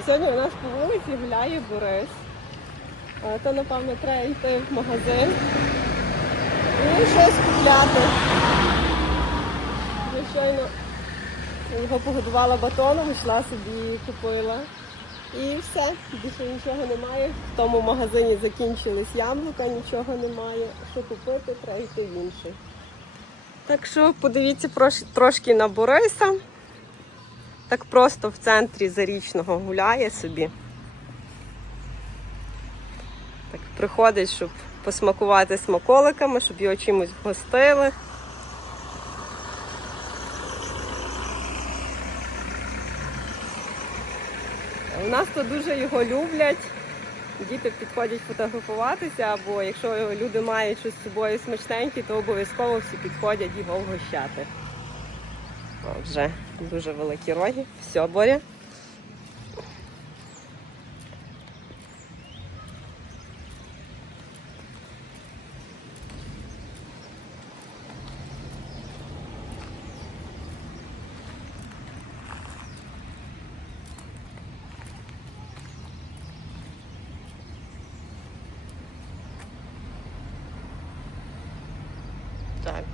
Сьогодні у нас по вулиці гуляє Борис. То, напевно, треба йти в магазин і щось купляти. Я щойно його погодувала батоном, йшла собі купила. І все, більше нічого немає. В тому магазині закінчились яблука, нічого немає. Що купити, треба йти в інший. Так що подивіться трошки на Бориса. Так просто в центрі зарічного гуляє собі. Так приходить, щоб посмакувати смаколиками, щоб його чимось гостили. У нас тут дуже його люблять. Діти підходять фотографуватися, або якщо люди мають щось з собою смачненьке, то обов'язково всі підходять його вгощати. Вже дуже великі роги. Все, Боря.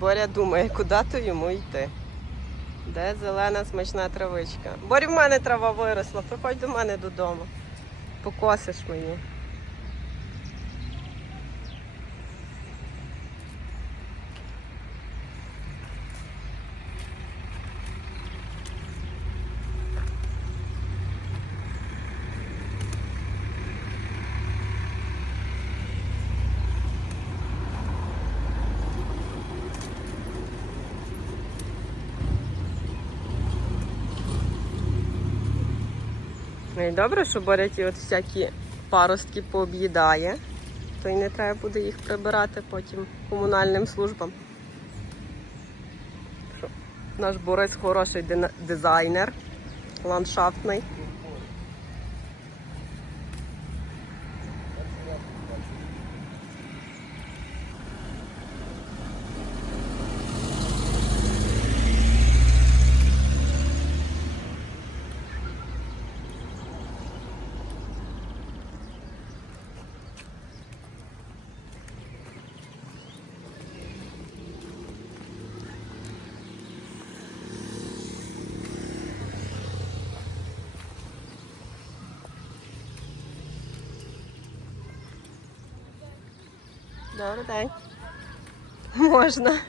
Боря думає, куди то йому йти. Де зелена смачна травичка? Борі, в мене трава виросла, приходь до мене додому. Покосиш мені. Ну і добре, що Боряті от всякі паростки пооб'їдає, то й не треба буде їх прибирати потім комунальним службам. Наш Борис хороший дизайнер ландшафтний. Добрий день. Можна.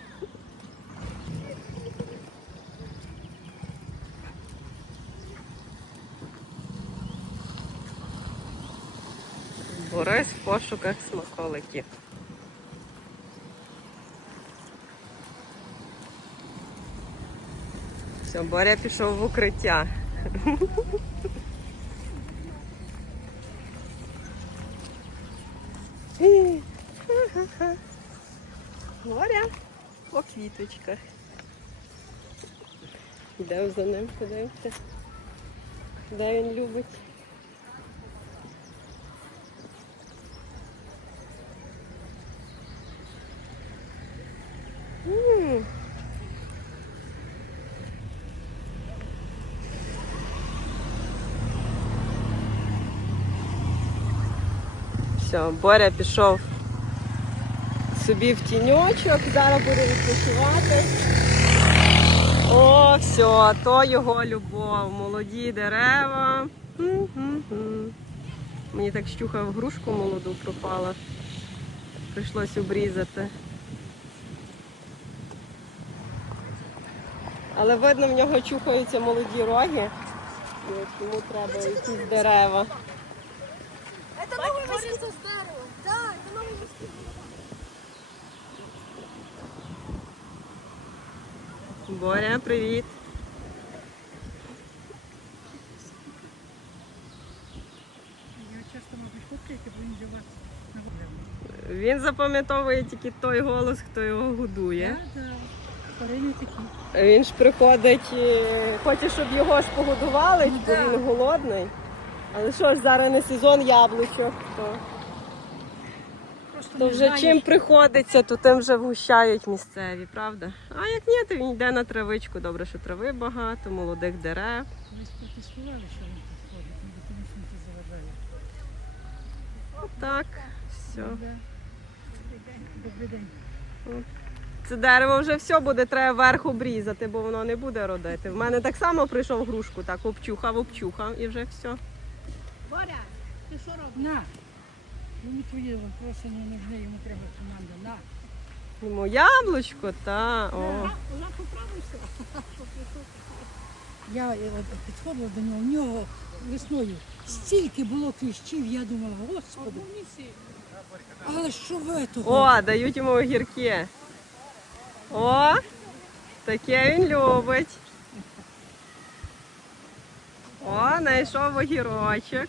Борис в пошуках смаколиків. Все, Боря пішов в укриття. квіточках. Йдемо за ним, подивимося. Де він любить. М. Все, Боря пішов собі в тіньочок, зараз буде відпочивати. О, все, то його любов, молоді дерева. Мені так щуха в грушку молоду пропала. Прийшлось обрізати. Але видно, в нього чухаються молоді роги. Йому треба якісь дерева. Это новый Бориса Боря, привіт. Він запам'ятовує тільки той голос, хто його годує. Він ж приходить, е, хоче, щоб його ж погодували, бо він голодний. Але що ж, зараз не сезон яблучок, то, Просто то не вже знає, чим приходиться, то тим вже вгущають місцеві, правда? А як ні, то він йде на травичку. Добре, що трави багато, молодих дерев. Колись протестували, що він тут ходить, ну, тому так, все. Добрий день. Це дерево вже все буде, треба вверх обрізати, бо воно не буде родити. В мене так само прийшов грушку, так обчухав, обчухав і вже все. Боря, ти що робиш? На. Йому твої вопроси не нужны, йому треба команда. На. Йому яблучко, та. О. Вона поправився. Я е, от підходила до нього, в нього весною стільки було кліщів, я думала, господи. Але що в этого? О, дають йому огірки. О, таке він любить. О, знайшов огірочок.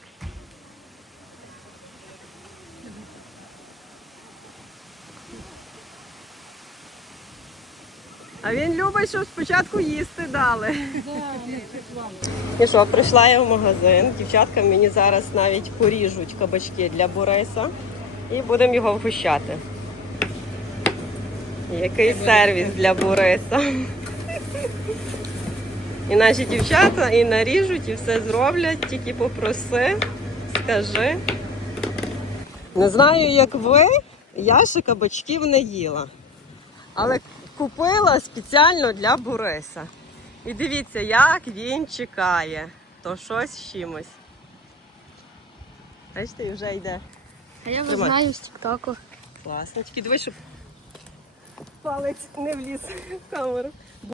А він любить, щоб спочатку їсти дали. Да. І що, прийшла я в магазин. Дівчатка мені зараз навіть поріжуть кабачки для Бориса і будемо його вгощати. Який сервіс для Бориса. І наші дівчата і наріжуть, і все зроблять, тільки попроси, скажи. Не знаю, як ви, я ще кабачків не їла. Але купила спеціально для Бориса. І дивіться, як він чекає. То щось з чимось. Бачите, вже йде. А я вже знаю з Тіктоку. Класно. Тільки дивись, щоб палець не вліз в камеру.